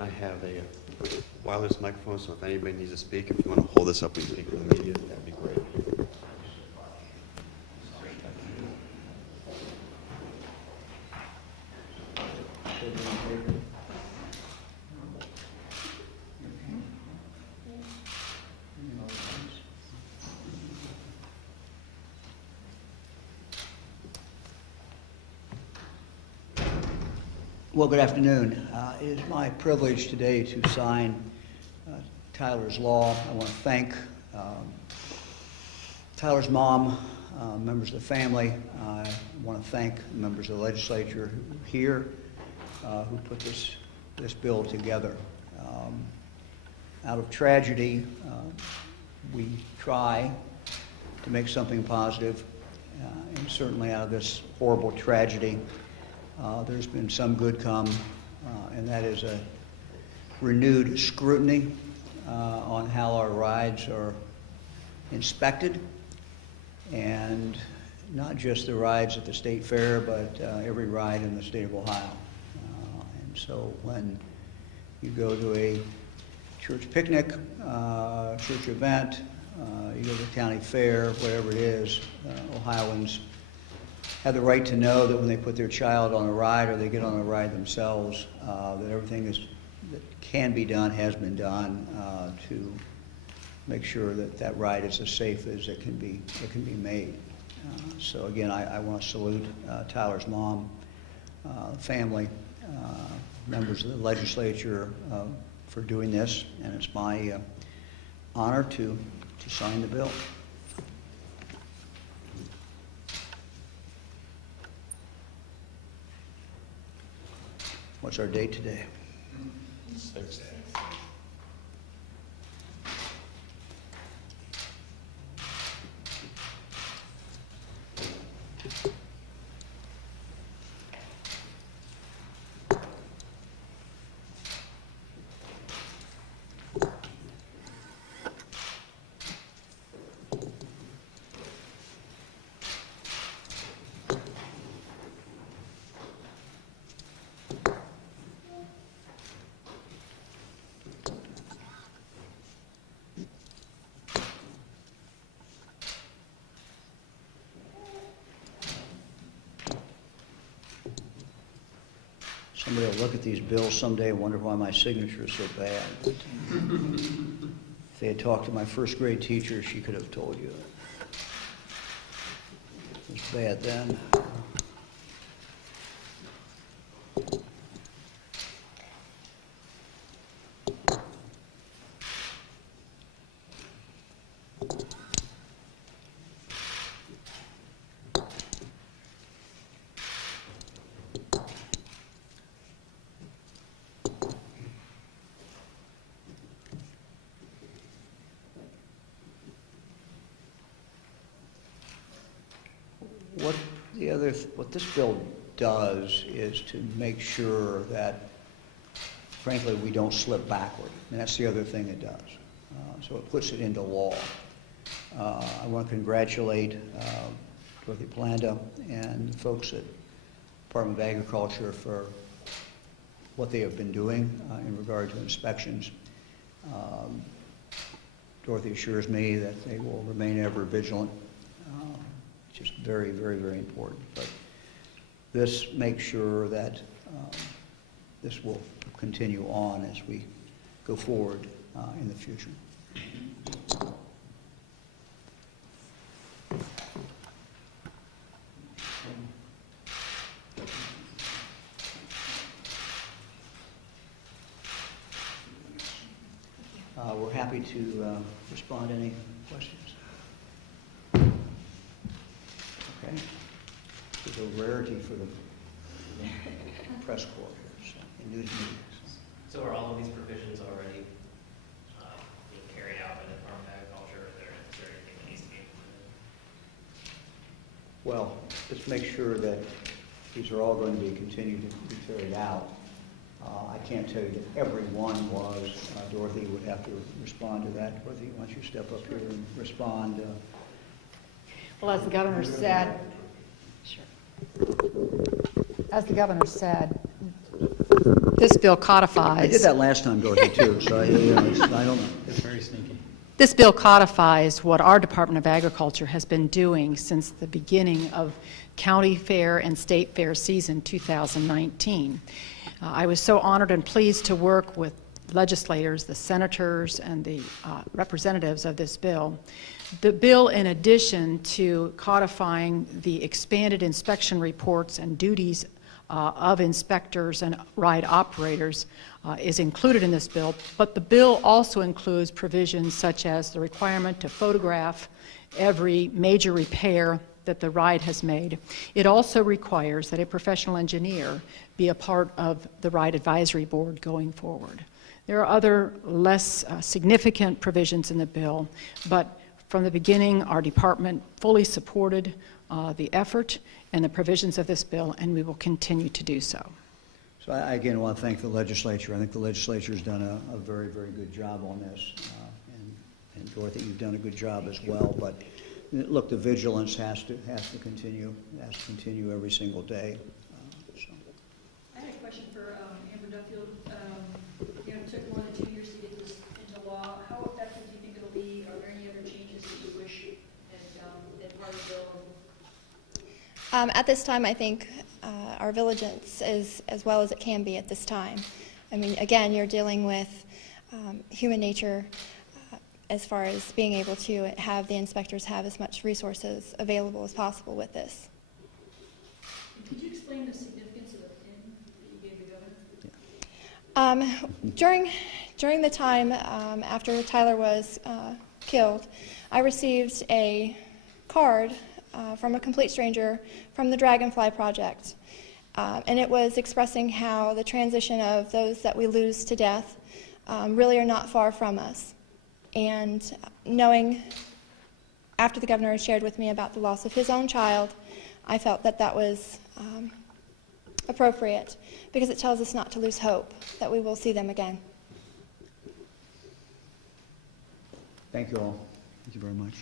I have a wireless microphone, so if anybody needs to speak, if you want to hold this up and speak to the media, that'd be great. Well, good afternoon. It is my privilege today to sign Tyler's law. I want to thank Tyler's mom, members of the family. I want to thank members of the legislature who are here, who put this bill together. Out of tragedy, we try to make something positive, and certainly out of this horrible tragedy, there's been some good come, and that is a renewed scrutiny on how our rides are inspected, and not just the rides at the state fair, but every ride in the state of Ohio. And so when you go to a church picnic, church event, you go to the county fair, whatever it is, Ohioans have the right to know that when they put their child on a ride or they get on a ride themselves, that everything that can be done has been done to make sure that that ride is as safe as it can be made. So again, I want to salute Tyler's mom, family, members of the legislature for doing this, and it's my honor to sign the bill. What's our date today? 6th. Somebody will look at these bills someday and wonder why my signature is so bad. If they had talked to my first grade teacher, she could have told you it was bad then. What this bill does is to make sure that, frankly, we don't slip backward. And that's the other thing it does. So it puts it into law. I want to congratulate Dorothy Polanda and the folks at Department of Agriculture for what they have been doing in regard to inspections. Dorothy assures me that they will remain ever vigilant. Just very, very, very important. But this makes sure that this will continue on as we go forward in the future. We're happy to respond to any questions. Okay. It's a rarity for the press corps here, so, in news meetings. So are all of these provisions already being carried out by the Department of Agriculture, or is there anything that needs to be implemented? Well, let's make sure that these are all going to be continued to be carried out. I can't tell you that every one was. Dorothy would have to respond to that. Dorothy, why don't you step up here and respond? Well, as the governor said, sure. As the governor said, This bill I did codifies, that last time, Dorothy, too, so I don't know. It's very sneaky. this bill codifies what our Department of Agriculture has been doing since the beginning of county fair and state fair season 2019. I was so honored and pleased to work with legislators, the senators, and the representatives of this bill. The bill, in addition to codifying the expanded inspection reports and duties of inspectors and ride operators, is included in this bill, but the bill also includes provisions such as the requirement to photograph every major repair that the ride has made. It also requires that a professional engineer be a part of the ride advisory board going forward. There are other less significant provisions in the bill, but from the beginning, our department fully supported the effort and the provisions of this bill, and we will continue to do so. So I again want to thank the legislature. I think the legislature has done a very, very good job on this. And Dorothy, you've done a good job as well. But look, the vigilance has to continue every single day. So. I had a question for Amber Duffield. It took more than 2 years to get this into law. How effective do you think it'll be? Are there any other changes that you wish as part of the bill? At this time, I think our vigilance is as well as it can be at this time. I mean, again, you're dealing with human nature as far as being able to have the inspectors have as much resources available as possible with this. Could you explain the significance of the pin that you gave the governor? During the time after Tyler was killed, I received a card from a complete stranger from the Dragonfly Project. And it was expressing how the transition of those that we lose to death really are not far from us. And knowing, after the governor shared with me about the loss of his own child, I felt that that was appropriate because it tells us not to lose hope that we will see them again. Thank you all. Thank you very much.